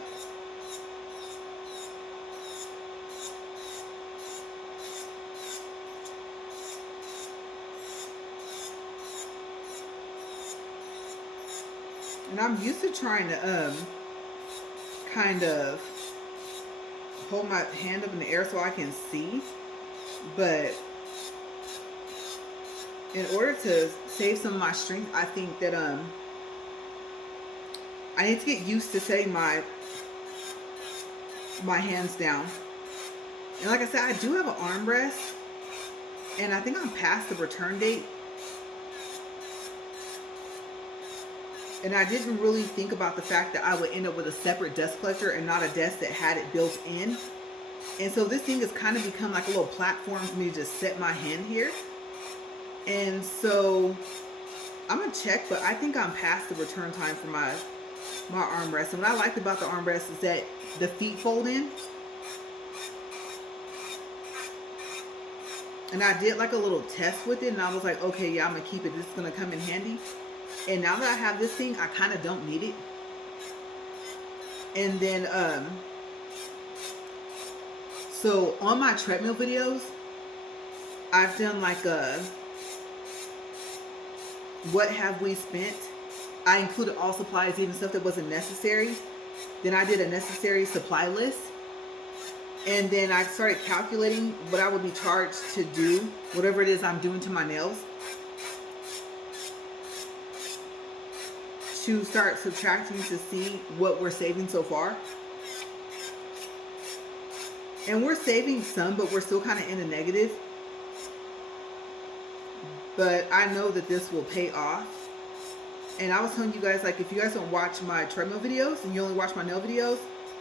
And I'm used to trying to kind of hold my hand up in the air so I can see, but in order to save some of my strength, I think that I need to get used to setting my hands down. And like I said, I do have an armrest, and I think I'm past the return date. And I didn't really think about the fact that I would end up with a separate dust collector and not a desk that had it built in. And so this thing has kind of become like a little platform for me to just set my hand here. And so I'm gonna check, but I think I'm past the return time for my armrest. And what I liked about the armrest is that the feet fold in. And I did like a little test with it, and I was like, okay, yeah, I'm gonna keep it. This is gonna come in handy. And now that I have this thing, I kind of don't need it. And then, so on my treadmill videos, I've done like a what have we spent. I included all supplies, even stuff that wasn't necessary. Then I did a necessary supply list. And then I started calculating what I would be charged to do whatever it is I'm doing to my nails, to start subtracting to see what we're saving so far. And we're saving some, but we're still kind of in the negative. But I know that this will pay off. And I was telling you guys, like, if you guys don't watch my treadmill videos and you only watch my nail videos,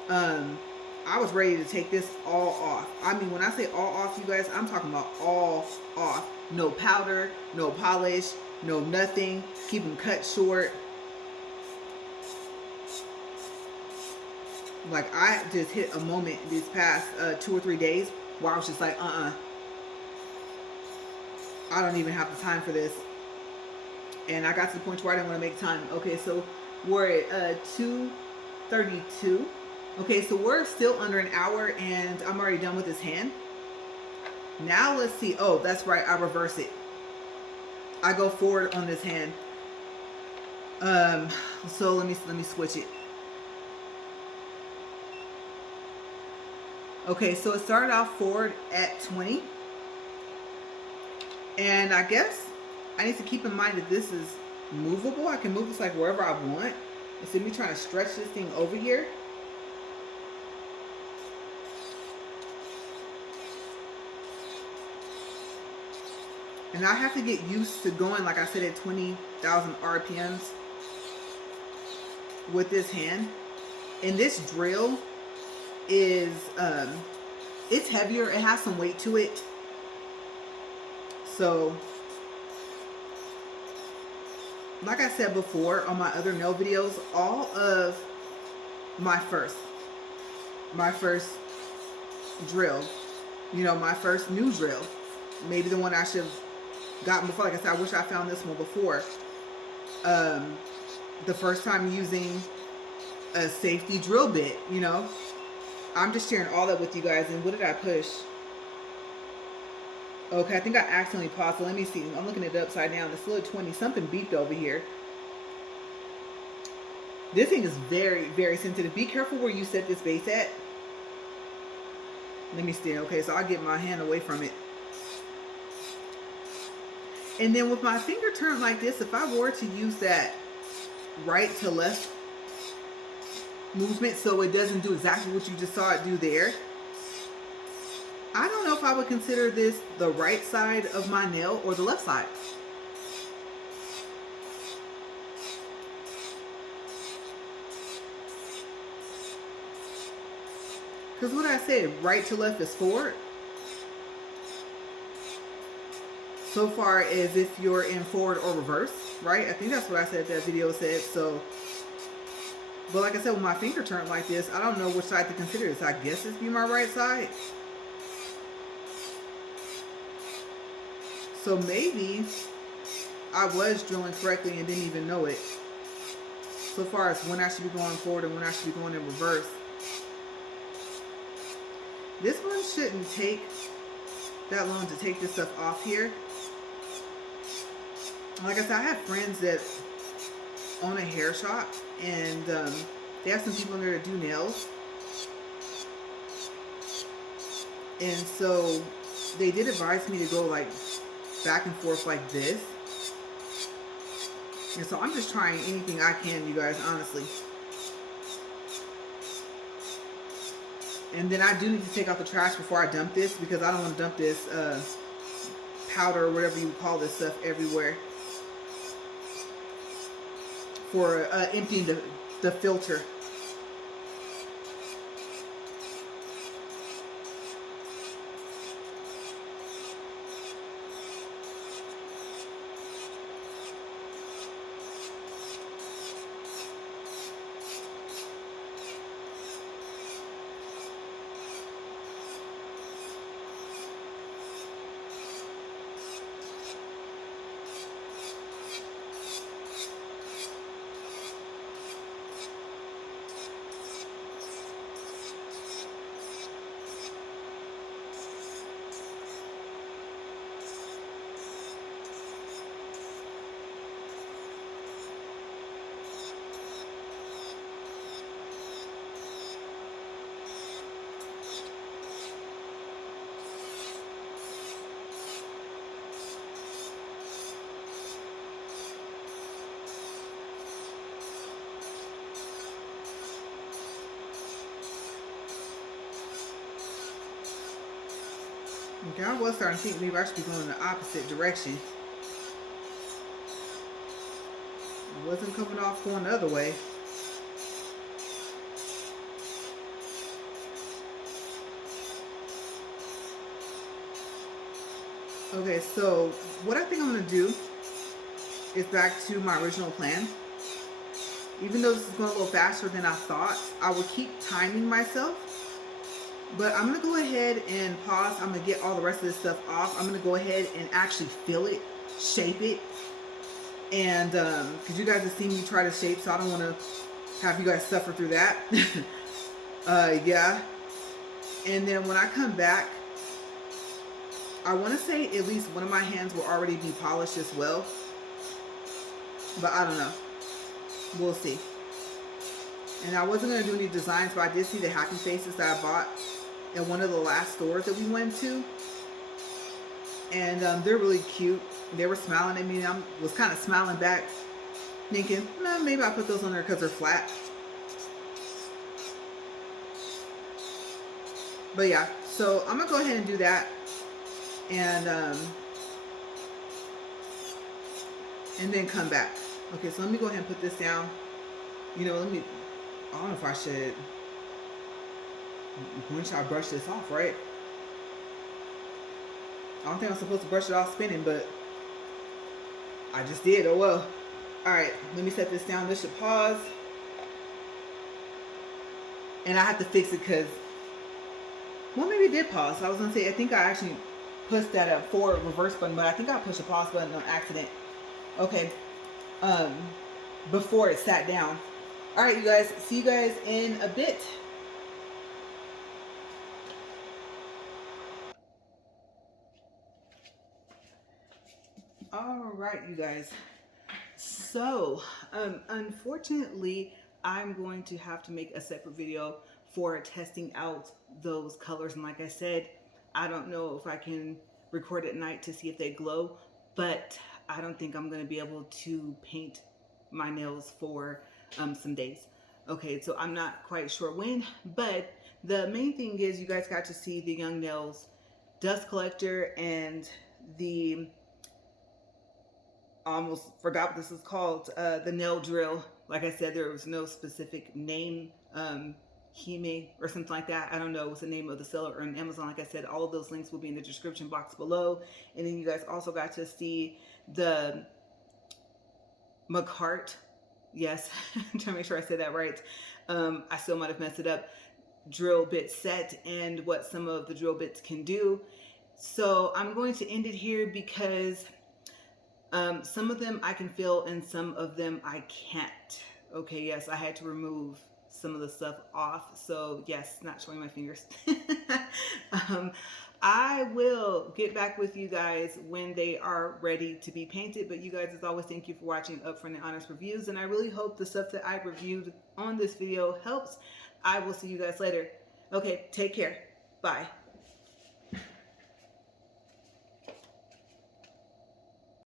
I was ready to take this all off. I mean, when I say all off, you guys, I'm talking about all off. No powder, no polish, no nothing. Keep them cut short. Like, I just hit a moment these past 2 or 3 days where I was just like, I don't even have the time for this. And I got to the point where I didn't want to make time. Okay, so we're at 2:32. Okay, so we're still under an hour, and I'm already done with this hand. Now let's see. Oh, that's right. I reverse it. I go forward on this hand. So let me switch it. Okay, so it started off forward at 20. And I guess I need to keep in mind that this is movable. I can move this like wherever I want. Instead of me trying to stretch this thing over here. And I have to get used to going, like I said, at 20,000 RPMs with this hand. And this drill is, it's heavier. It has some weight to it. So, like I said before on my other nail videos, all of my first drill, you know, my first new drill, maybe the one I should have gotten before. Like I said, I wish I found this one before. The first time using a safety drill bit, you know. I'm just sharing all that with you guys. And what did I push? Okay, I think I accidentally paused. So let me see. I'm looking at it upside down. It's still at 20. Something beeped over here. This thing is very, very sensitive. Be careful where you set this base at. Let me see. Okay, so I'll get my hand away from it. And then with my finger turned like this, if I were to use that right to left movement so it doesn't do exactly what you just saw it do there, I don't know if I would consider this the right side of my nail or the left side. Because what I said, right to left is forward. So far as if you're in forward or reverse, right? I think that's what I said that video said. So, but like I said, with my finger turned like this, I don't know which side to consider this. I guess it's be my right side. So maybe I was drilling correctly and didn't even know it. So far as when I should be going forward and when I should be going in reverse. This one shouldn't take that long to take this stuff off here. Like I said, I have friends that own a hair shop, and they have some people in there that do nails. And so they did advise me to go like back and forth like this. And so I'm just trying anything I can, you guys, honestly. And then I do need to take out the trash before I dump this, because I don't want to dump this powder or whatever you call this stuff everywhere for emptying the filter. Okay, I was starting to think maybe I should be going in the opposite direction. It wasn't coming off going the other way. Okay, so what I think I'm going to do is back to my original plan. Even though this is going a little faster than I thought, I would keep timing myself. But I'm going to go ahead and pause. I'm going to get all the rest of this stuff off. I'm going to go ahead and actually fill it, shape it. And because you guys have seen me try to shape, so I don't want to have you guys suffer through that. Yeah. And then when I come back, I want to say at least one of my hands will already be polished as well. But I don't know. We'll see. And I wasn't going to do any designs, but I did see the happy faces that I bought in one of the last stores that we went to. And they're really cute. They were smiling at me, and I was kind of smiling back, thinking, no, maybe I put those on there because they're flat. But yeah, so I'm going to go ahead and do that. And and then come back. Okay, so let me go ahead and put this down. You know, I don't know if I should, when should I brush this off, right? I don't think I'm supposed to brush it off spinning, but I just did, oh well. All right, let me set this down. This should pause. And I have to fix it because, well, maybe it did pause. I was gonna say, I think I actually pushed that forward reverse button, but I think I pushed the pause button on accident. Okay, before it sat down. All right, you guys, see you guys in a bit. All right, you guys. So, unfortunately, I'm going to have to make a separate video for testing out those colors. And like I said, I don't know if I can record at night to see if they glow, but I don't think I'm going to be able to paint my nails for some days. Okay, so I'm not quite sure when, but the main thing is you guys got to see the Young Nails dust collector and the, almost forgot what this is called, the nail drill. Like I said, there was no specific name, Hime or something like that. I don't know what's the name of the seller on Amazon. Like I said, all of those links will be in the description box below. And then you guys also got to see the Makartt, yes, I'm trying to make sure I said that right. I still might have messed it up. Drill bit set and what some of the drill bits can do. So I'm going to end it here because some of them I can feel and some of them I can't. Okay, yes, I had to remove some of the stuff off. So yes, not showing my fingers. I will get back with you guys when they are ready to be painted. But you guys, as always, thank you for watching Upfront and Honest Reviews. And I really hope the stuff that I reviewed on this video helps. I will see you guys later. Okay, take care. Bye.